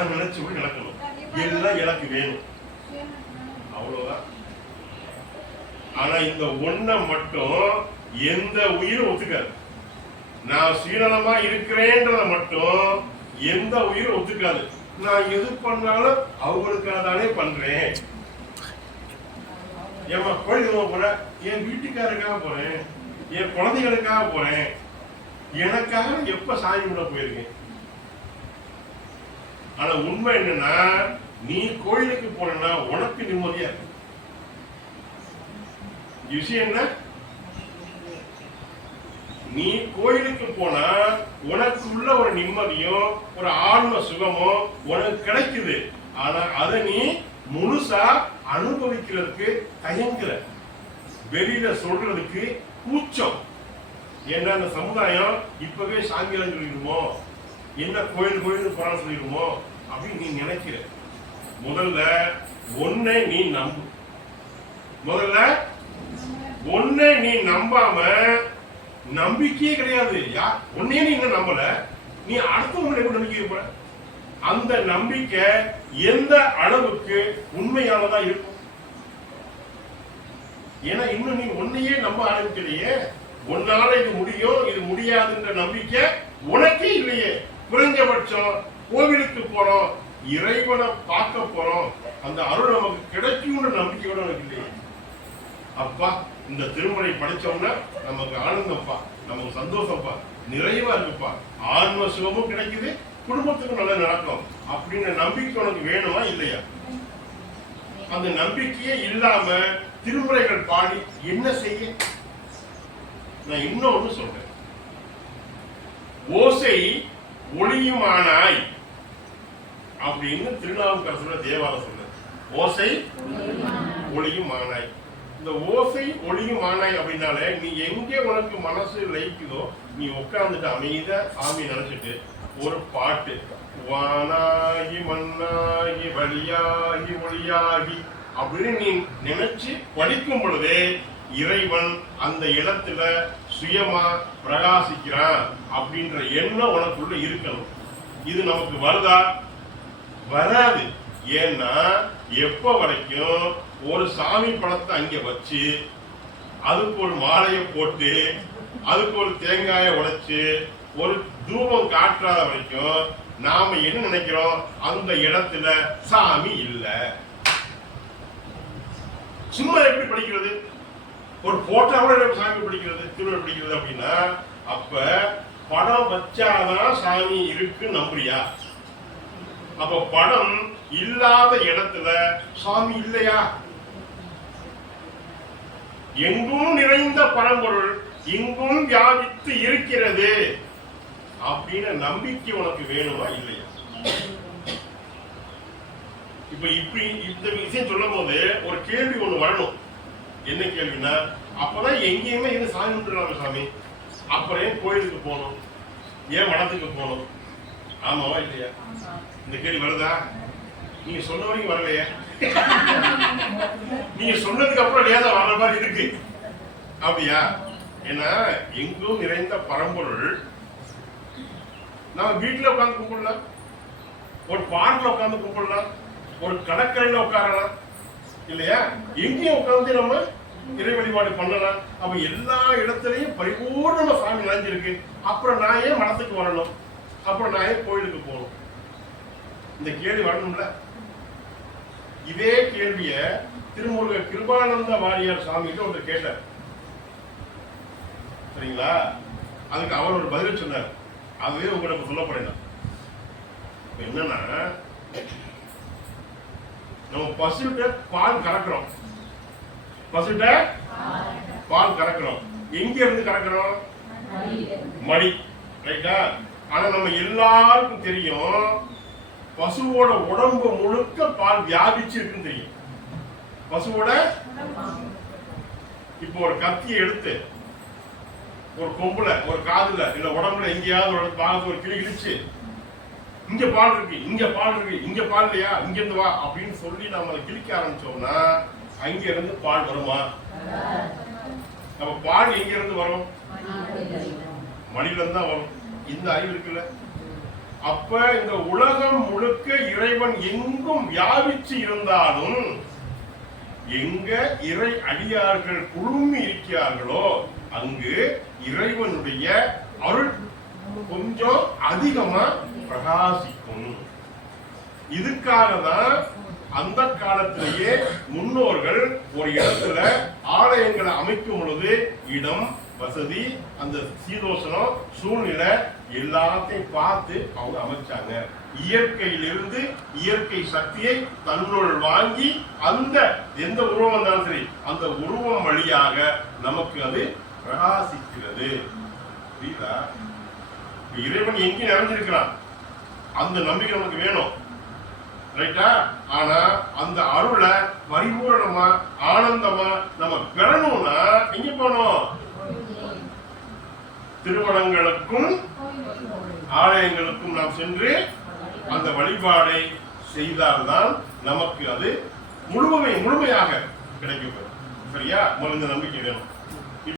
நான் நினைச்சபடி நடக்கணும் எல்லாம் எனக்கு வேணும். அவ்வளவுதான். ஆனா இந்த ஒண்ண மட்டும் எந்த உயிரும் ஒத்துக்காது. நான் சுயநலமா இருக்கிறேன்றத மட்டும் எந்த உயிரும் ஒத்துக்காது. நான் எது பண்ணாலும் அவங்களுக்காக தானே பண்றேன். ஏமா கோயிலுக்கு போறேன் என் வீட்டுக்காரருக்காக போறேன். என் குழந்தைகளுக்காக போறேன். எனக்காக எப்ப சாமி விட போயிருக்கேன்? ஆனா உண்மை என்னன்னா நீ கோயிலுக்கு போனா உனக்கு நிம்மதியா இருக்கு விஷயம் என்ன? நீ கோயிலுக்கு போனா உனக்கு உள்ள ஒரு நிம்மதியும் ஒரு ஆன்ம சுகமும் உனக்கு கிடைக்குது. ஆனா அதை நீ முழுசா அனுபவிக்கிறதுக்கு தயங்குற. வெளியில சொல்றதுக்கு கூச்சம். ஏன்னா அந்த சமுதாயம் இப்பவே சாங்கிலம் சொல்லிடுமோ என்ன கோயில் கோயில் குரான் சொல்லிடுமோ அப்படின்னு நீ நினைக்கிற. முதல்ல ஒன்னை நீ நம்பு. முதல்ல ஒன்னை நீ நம்பாம நம்பிக்கையே கிடையாது. யா ஒன்னே நீ இன்னும் நம்பல. நீ அடுத்தவங்களை எப்படி நம்பிக்கை வைப்ப? அந்த நம்பிக்கை எந்த அளவுக்கு உண்மையானதா இருக்கும்? ஏன்னா இன்னும் நீ ஒன்னையே நம்ப ஆரம்பிக்கலையே. உன்னால இது முடியும் இது முடியாதுன்ற நம்பிக்கை உனக்கே இல்லையே. குறைஞ்சபட்சம் கோவிலுக்கு போறோம் இறைவனை பார்க்க போறோம். அந்த அருள் நமக்கு கிடைக்கும்னு நம்பிக்கையோட எனக்கு இல்லையா. அப்பா இந்த திருமலை படிச்சோம்னா நமக்கு ஆனந்தம்ப்பா நமக்கு சந்தோஷம்ப்பா நிறைவா இருக்குப்பா. ஆன்ம சுகமும் கிடைக்குது குடும்பத்துக்கும் நல்லா நடக்கும். அப்படின்ற நம்பிக்கை உனக்கு வேணுமா இல்லையா? அந்த நம்பிக்கையே இல்லாம திருமுறைகள் பாடி என்ன செய்ய? நான் இன்னொன்னு சொல்றேன். ஓசை ஒளியுமானாய். அப்படின்னு திருநாவுக்கரசோட தேவாரம் சொல்ற ஓசை ஒளியும் மானாய் இந்த ஓசை ஒளியும் மானாய் அப்படின்னாலே நீ எங்கே உனக்கு மனசு லைக்குதோ நீ உட்கார்ந்துட்டு அமைத சாமி நினைச்சிட்டு ஒரு பாட்டு. வானாகி மண்ணாகி வழியாகி ஒளியாகி அப்படின்னு நீ நினைச்சு படிக்கும் பொழுதே இறைவன் அந்த இடத்துல சுயமா பிரகாசிக்கிறான் அப்படின்ற எண்ணம் உனக்குள்ள இருக்கணும். இது நமக்கு வருதா? வராது. ஏன்னா எப்ப வரைக்கும் ஒரு சாமி படத்தை அங்க வச்சு அதுக்கு ஒரு மாலையை போட்டு அதுக்கு ஒரு தேங்காயை உடைச்சு ஒரு தூபம் காட்டுறாத வரைக்கும் நாம என்ன நினைக்கிறோம்? அந்த இடத்துல சாமி இல்ல. சும்மா எப்படி படிக்கிறது? ஒரு போட்டோவோட சாமி படிக்கிறது திருவிழா பிடிக்கிறது அப்படின்னா அப்ப படம் வச்சாதான் சாமி இருக்கு நம்புறியா? அப்ப படம் இல்லாத இடத்துல சாமி இல்லையா? எங்கும் நிறைந்த பரம்பொருள் இங்கும் வியாபித்து இருக்கிறது அப்படின்னு நம்பிக்கை உனக்கு வேணுமா இல்லையா? இப்ப இப்படி இந்த விஷயம் சொல்லும் போது ஒரு கேள்வி ஒண்ணு வரணும். என்ன கேள்வின்னா அப்பதான் எங்கேயுமே இது சாமி கும்பிட்டுறாங்க சாமி. அப்புறம் ஏன் கோயிலுக்கு போகணும்? ஏன் மடத்துக்கு போகணும்? ஆமாவா இல்லையா? இந்த கேள்வி வருதா? நீங்க சொன்ன வரைக்கும் வரலையே. நீங்க சொன்னதுக்கு அப்புறம் லேதா வர்ற மாதிரி இருக்கு. அப்படியா? ஏன்னா எங்கும் நிறைந்த பரம்பொருள் நம்ம வீட்டுல உட்கார்ந்து கும்பிடலாம். ஒரு பார்க்ல உட்கார்ந்து கும்பிடலாம். ஒரு கடற்கரையில உட்காரலாம். இல்லையா? எங்கேயும் உட்கார்ந்து நம்ம இறை வழிபாடு பண்ணலாம். அப்ப எல்லா இடத்துலயும் பரிபூர்ணமா சாமி நிறைஞ்சிருக்கு அப்புறம் நான் ஏன் மடத்துக்கு வரணும்? அப்புறம் நான் ஏன் கோயிலுக்கு போகணும்? இந்த கேள்வி வரணும்ல? இதே கேள்விய திருமுருக கிருபானந்த வாரியார் சாமிகிட்ட ஒன்று கேட்டார். சரிங்களா? அதுக்கு அவர் ஒரு பதில் சொன்னார். அதுவே உங்களுக்கு சொல்ல என்னன்னா நம்ம பசுட்ட பால் கறக்குறோம். பசுட்ட பால் கறக்குறோம். எங்க இருந்து கறக்குறோம்? மடி. ரைட்டா ஆனா நம்ம எல்லாருக்கும் தெரியும் பசுவோட உடம்பு முழுக்க பால் வியாபிச்சு இருக்குன்னு தெரியும். பசுவோட இப்போ ஒரு கத்தியை எடுத்து ஒரு கொம்புல ஒரு காதுல இல்ல உடம்புல எங்கேயாவது ஒரு பாகத்து ஒரு கிளி கிழிச்சு இங்க பால் இருக்கு இங்க பால் இருக்கு இங்க பால் இல்லையா இங்க இருந்து வா அப்படின்னு சொல்லி நம்மளை கிழிக்க ஆரம்பிச்சோம்னா அங்க இருந்து பால் வருமா? நம்ம பால் எங்க இருந்து வரும்? மணில இருந்து தான் வரும். இந்த அறிவு இருக்குல்ல? அப்ப இந்த உலகம் முழுக்க இறைவன் எங்கும் வியாபிச்சு இருந்தாலும் எங்க இறை அடியார்கள் குழுமி இருக்கிறார்களோ அங்கு இறைவனுடைய அருள் கொஞ்சம் அதிகமா பிரகாசிக்கும். இதுக்காக தான் அந்த காலத்திலேயே முன்னோர்கள் ஒரு இடத்துல ஆலயங்களை அமைக்கும் பொழுது இடம் வசதி அந்த சீதோஷனம் சூழ்நிலை எல்லாத்தையும் பார்த்து அவங்க அமைச்சாங்க. இயற்கையிலிருந்து இயற்கை சக்தியை தன்னுள் வாங்கி அந்த எந்த உருவம் இருந்தாலும் சரி அந்த உருவம் வழியாக நமக்கு அது பிரகாசிக்கிறது. புரியுதா? இறைவன் எங்கே நிறைஞ்சிருக்கிறான்? அந்த நம்பிக்கை நமக்கு வேணும். ரைட்டா ஆனா அந்த அருளை பரிபூரணமா ஆனந்தமா நம்ம பெறணும்னா எங்க போனோம் திருமணங்களுக்கும் ஆலயங்களுக்கும் நாம் சென்று அந்த வழிபாடை செய்தால்தான் நமக்கு அது முழுமை முழுமையாக கிடைக்கும் சரியா? முதல்ல நம்பிக்கை வேணும்.